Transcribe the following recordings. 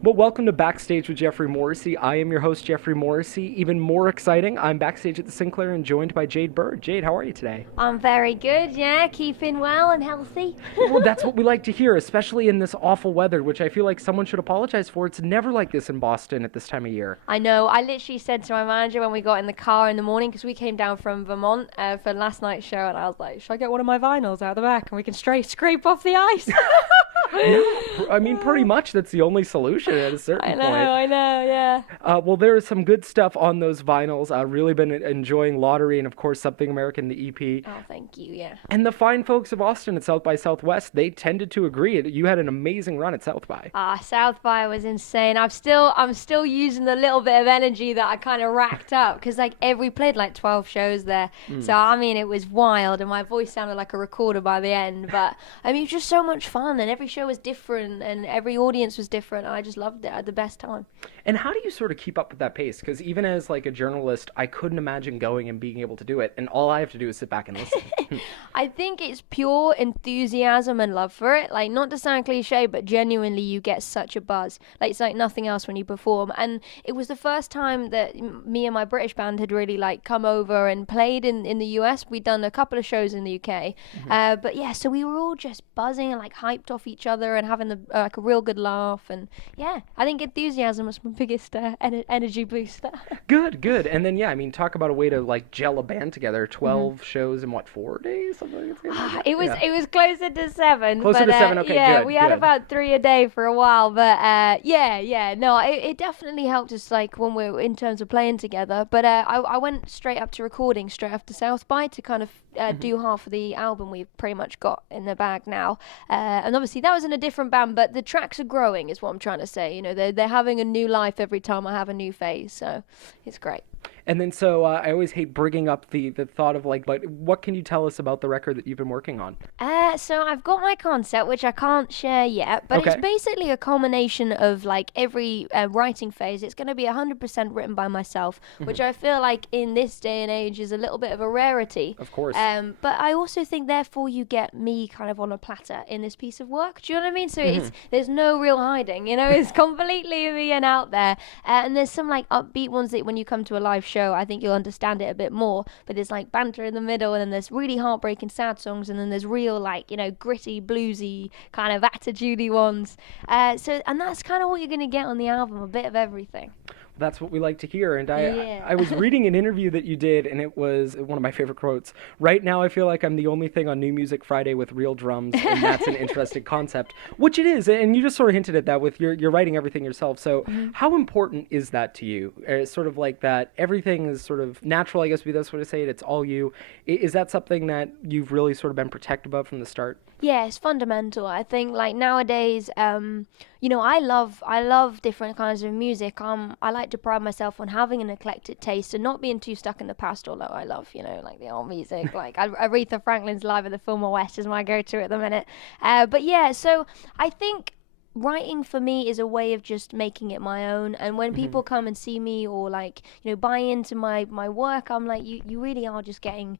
Well, welcome to Backstage with Geoffrey Morrissey. I am your host, Geoffrey Morrissey. Even more exciting, I'm backstage at the Sinclair and joined by Jade Bird. Jade, how are you today? I'm very good, yeah, keeping well and healthy. Well, that's what we like to hear, especially in this awful weather, which I feel like someone should apologize for. It's never like this in Boston at this time of year. I know, I literally said to my manager when we got in the car in the morning, because we came down from Vermont for last night's show, and I was like, should I get one of my vinyls out the back and we can scrape off the ice? Yeah, I mean, pretty much that's the only solution at a certain point. I know, yeah. Well, there is some good stuff on those vinyls. I've really been enjoying Lottery and, of course, Something American, the EP. Oh, thank you, yeah. And the fine folks of Austin at South by Southwest, they tended to agree. You had an amazing run at South by. South by was insane. I'm still using the little bit of energy that I kind of racked up, because we played 12 shows there. So I mean, it was wild, and my voice sounded like a recorder by the end. But I mean, it was just so much fun, and every show was different, and every audience was different. And I just loved it. I had the best time. And how do you sort of keep up with that pace? Because even as a journalist, I couldn't imagine going and being able to do it, and all I have to do is sit back and listen. I think it's pure enthusiasm and love for it. Not to sound cliche, but genuinely you get such a buzz. It's like nothing else when you perform. And it was the first time that me and my British band had really come over and played in the US. We'd done a couple of shows in the UK. But yeah, so we were all just buzzing and hyped off each other and having a real good laugh. And yeah, I think enthusiasm was my biggest energy booster. Good. And then, yeah, I mean, talk about a way to gel a band together. 12 shows in 4 days? Something like that? It was closer to 7. Closer to 7, okay, yeah, good. We had about 3 a day for a while, but no, it definitely helped us when we were in terms of playing together. But I went straight up to recording straight after South by to kind of do half of the album we've pretty much got in the bag now. And obviously that was in a different band, but the tracks are growing is what I'm trying to say. They're having a new life every time I have a new phase, so it's great. And then, so I always hate bringing up the thought of but what can you tell us about the record that you've been working on? So I've got my concept, which I can't share yet, but Okay. It's basically a culmination of every writing phase. It's going to be 100% written by myself, which I feel in this day and age is a little bit of a rarity. Of course. But I also think therefore you get me kind of on a platter in this piece of work. Do you know what I mean? So there's no real hiding, it's completely me and out there. And there's some upbeat ones that when you come to a live show, I think you'll understand it a bit more. But there's banter in the middle, and then there's really heartbreaking sad songs, and then there's real gritty bluesy kind of attitudey ones. And that's kind of what you're going to get on the album, a bit of everything. That's what we like to hear. And I was reading an interview that you did, and it was one of my favorite quotes. Right now, I feel like I'm the only thing on New Music Friday with real drums, and that's an interesting concept, which it is. And you just sort of hinted at that with you're writing everything yourself. So how important is that to you? Sort of that everything is sort of natural, I guess would be the best way to say it. It's all you. Is that something that you've really sort of been protective of from the start? Yeah, it's fundamental. I think nowadays, I love different kinds of music. I like to pride myself on having an eclectic taste and not being too stuck in the past. Although I love, the old music. Aretha Franklin's Live at the Fillmore West is my go-to at the minute. But yeah, so I think writing for me is a way of just making it my own, and when people come and see me or buy into my work, I'm you really are just getting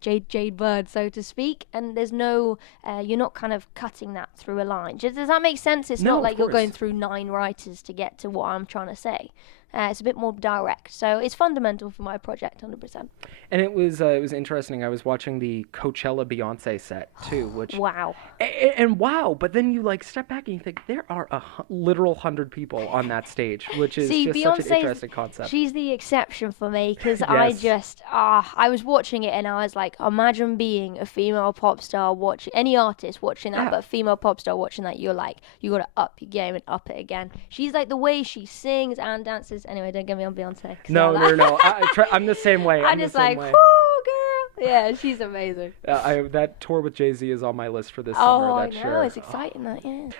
Jade Bird, so to speak, and there's no you're not kind of cutting that through a line. Does that make sense? It's not you're going through 9 writers to get to what I'm trying to say. It's a bit more direct, so it's fundamental for my project, 100%. And it was interesting. I was watching the Coachella Beyonce set too, which wow. And wow, but then you step back and you think there are a literal 100 people on that stage, which is just such an interesting concept. She's the exception for me, because Yes. I was watching it and I was imagine being a female pop star watching any artist watching that, but a female pop star watching that, you got to up your game and up it again. She's the way she sings and dances. Anyway, don't get me on Beyonce. No. I'm the same way. I'm just whoo, girl. Yeah, she's amazing. That tour with Jay-Z is on my list for this summer. I know. Sure. It's exciting, that, yeah.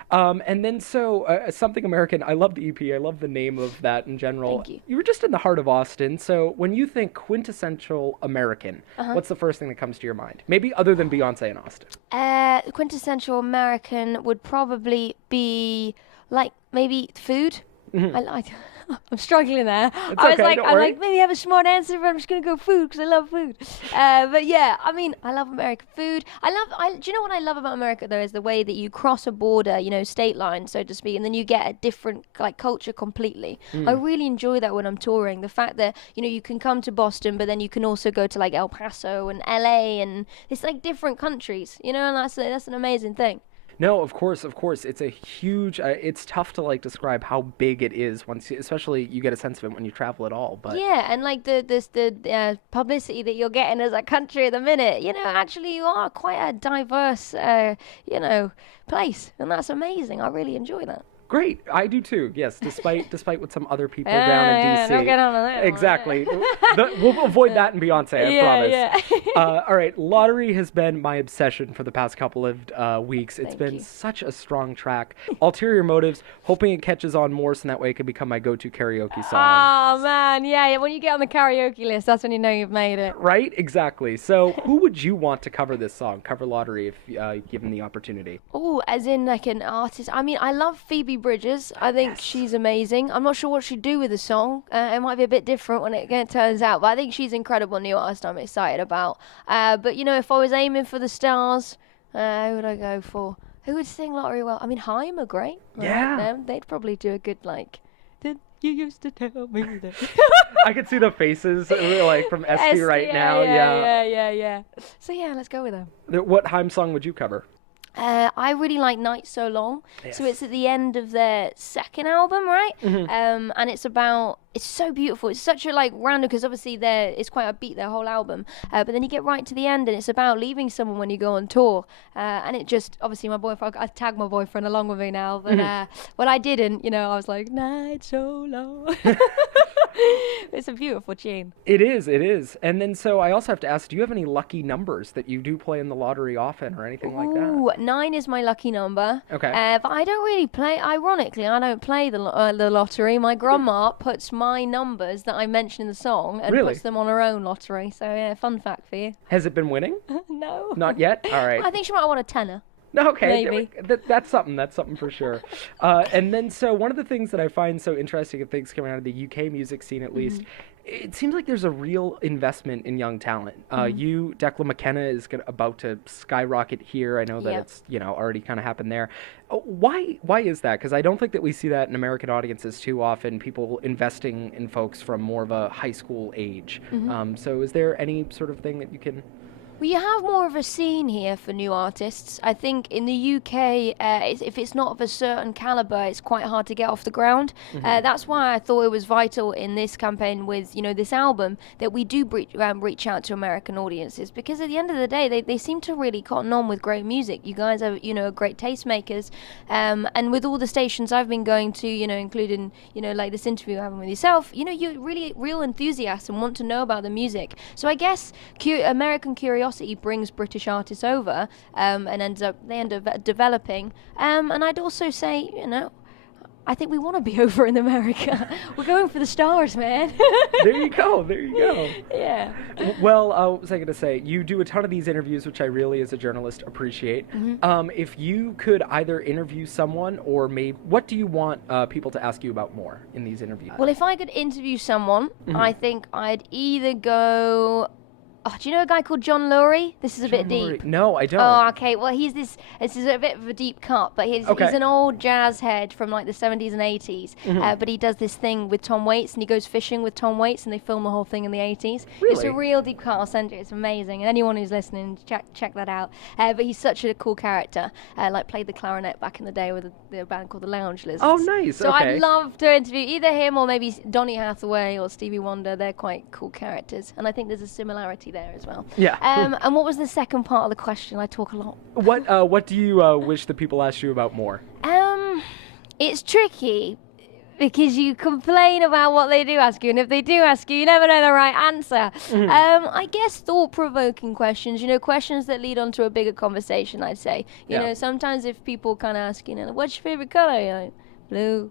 And then Something American. I love the EP. I love the name of that in general. Thank you. You were just in the heart of Austin. So when you think quintessential American, what's the first thing that comes to your mind? Maybe other than Beyonce and Austin. Quintessential American would probably be maybe food. I'm struggling there. It's I was okay, like, don't I'm worry. like, maybe I have a smart answer, but I'm just gonna go food because I love food. But yeah, I mean, I love American food. Do you know what I love about America though is the way that you cross a border, you know, state line, so to speak, and then you get a different like culture completely. I really enjoy that when I'm touring. The fact that, you know, you can come to Boston, but then you can also go to like El Paso and LA, and it's like different countries, you know, and that's an amazing thing. No, of course. It's a huge. It's tough to like describe how big it is especially you get a sense of it when you travel at all. But yeah, and like the publicity that you're getting as a country at the minute, you know, actually you are quite a diverse, you know, place, and that's amazing. I really enjoy that. great, I do too. Yes, despite what some other people down in DC. Don't get on with that. Exactly. We'll avoid that in Beyonce. I promise. Yeah. All right, Lottery has been my obsession for the past couple of weeks. It's been such a strong track. Ulterior Motives, hoping it catches on more, so that way it can become my go-to karaoke song. Oh man, yeah. When you get on the karaoke list, that's when you know you've made it. Right? Exactly. So, who would you want to cover this song? Cover Lottery if given the opportunity. Oh, as in like an artist. I mean, I love Phoebe Bridgers. I think she's amazing. I'm not sure what she'd do with the song. It might be a bit different when it turns out, but I think she's incredible new artist I'm excited about. But you know, if I was aiming for the stars, who would I go for? Who would sing Lottery well? I mean, Haim are great. Yeah. They'd probably do a good like. Did you used to tell me that? I could see the faces like from Esty right now. Yeah. So yeah, let's go with them. What Haim song would you cover? I really like Night So Long. Yes. So it's at the end of their second album, right? Mm-hmm. And it's so beautiful. It's such a like random, because obviously it's quite upbeat, their whole album. But then you get right to the end and it's about leaving someone when you go on tour. And it just, obviously my boyfriend, I tagged my boyfriend along with me now. But when I didn't, you know, I was like, Night So Long. It's a beautiful tune. It is. And then so I also have to ask, do you have any lucky numbers that you do play in the lottery often or anything like that? Ooh, 9 is my lucky number. Okay. But I don't really play, ironically, I don't play the lottery. My grandma puts my numbers that I mention in the song and puts them on her own lottery. So yeah, fun fact for you. Has it been winning? No. Not yet? All right. I think she might want a tenner. Okay, Maybe. That's something for sure. And then so one of the things that I find so interesting of things coming out of the UK music scene at least, it seems like there's a real investment in young talent. Declan McKenna is about to skyrocket here. I know that it's, you know, already kind of happened there. Why is that? Because I don't think that we see that in American audiences too often, people investing in folks from more of a high school age. So is there any sort of thing that you can... Well, you have more of a scene here for new artists. I think in the UK, if it's not of a certain caliber, it's quite hard to get off the ground. That's why I thought it was vital in this campaign with, you know, this album that we do reach out to American audiences, because at the end of the day, they seem to really cotton on with great music. You guys are, you know, great tastemakers. And with all the stations I've been going to, you know, including, you know, like this interview I'm having with yourself, you know, you're really real enthusiasts and want to know about the music. So I guess American curiosity brings British artists over, and they end up developing. And I'd also say, you know, I think we want to be over in America. We're going for the stars, man. There you go. Yeah. Well, what was I going to say? You do a ton of these interviews, which I really, as a journalist, appreciate. If you could either interview someone or maybe, what do you want people to ask you about more in these interviews? Well, if I could interview someone, I think I'd either go... Oh, do you know a guy called John Lurie? This is a bit deep. No, I don't. Oh, okay. Well, this is a bit of a deep cut, but he's an old jazz head from like the 70s and 80s. But he does this thing with Tom Waits, and he goes fishing with Tom Waits, and they film the whole thing in the 80s. Really? It's a real deep cut. I'll send you. It's amazing. And anyone who's listening, check that out. But he's such a cool character. Like played the clarinet back in the day with the band called the Lounge Lizards. Oh, nice. So I'd love to interview either him or maybe Donny Hathaway or Stevie Wonder. They're quite cool characters, and I think there's a similarity there as well. Yeah. And what was the second part of the question? I talk a lot. What do you wish that people asked you about more? It's tricky because you complain about what they do ask you, and if they do ask you, you never know the right answer. I guess thought-provoking questions, you know, questions that lead on to a bigger conversation, I'd say. You know, sometimes if people kind of ask, you know, what's your favorite color? You're like, blue.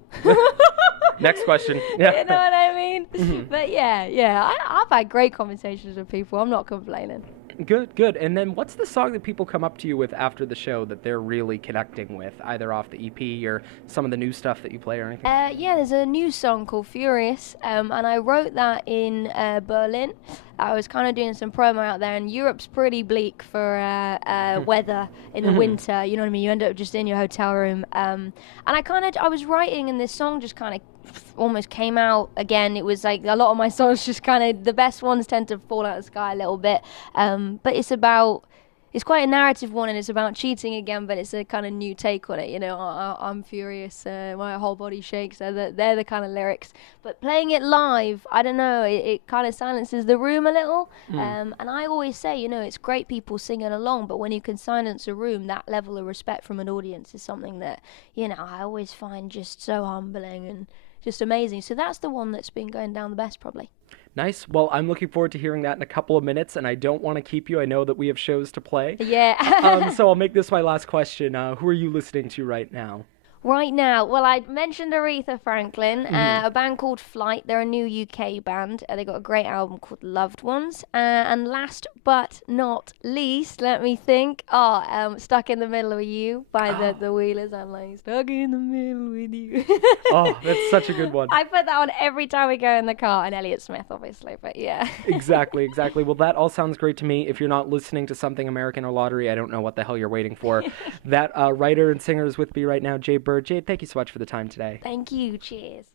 Next question. Yeah. You know what I mean? But yeah, I've had great conversations with people. I'm not complaining. Good, good. And then what's the song that people come up to you with after the show that they're really connecting with, either off the EP or some of the new stuff that you play or anything? Yeah, there's a new song called Furious, and I wrote that in Berlin. I was kind of doing some promo out there, and Europe's pretty bleak for weather in the winter. You know what I mean? You end up just in your hotel room. And I was writing, and this song just kind of almost came out again. It was like a lot of my songs just kind of, the best ones tend to fall out of the sky a little bit. But it's quite a narrative one, and it's about cheating again, but it's a kind of new take on it. You know, I'm furious, my whole body shakes. They're the kind of lyrics. But playing it live, I don't know, it kind of silences the room a little. And I always say, you know, it's great people singing along, but when you can silence a room, that level of respect from an audience is something that, you know, I always find just so humbling and just amazing. So that's the one that's been going down the best, probably. Nice. Well, I'm looking forward to hearing that in a couple of minutes, and I don't want to keep you. I know that we have shows to play. Yeah. So I'll make this my last question. Who are you listening to right now? Right now, well, I mentioned Aretha Franklin, a band called Flight. They're a new UK band. They got a great album called Loved Ones. And last but not least, let me think. Stuck in the Middle of You by the Wheelers. I'm like, stuck in the middle with you. Oh, that's such a good one. I put that on every time we go in the car, and Elliott Smith, obviously, but yeah. Exactly. Well, that all sounds great to me. If you're not listening to Something American or Lottery, I don't know what the hell you're waiting for. That writer and singer is with me right now, Jade Bird. Jade, thank you so much for the time today. Thank you. Cheers.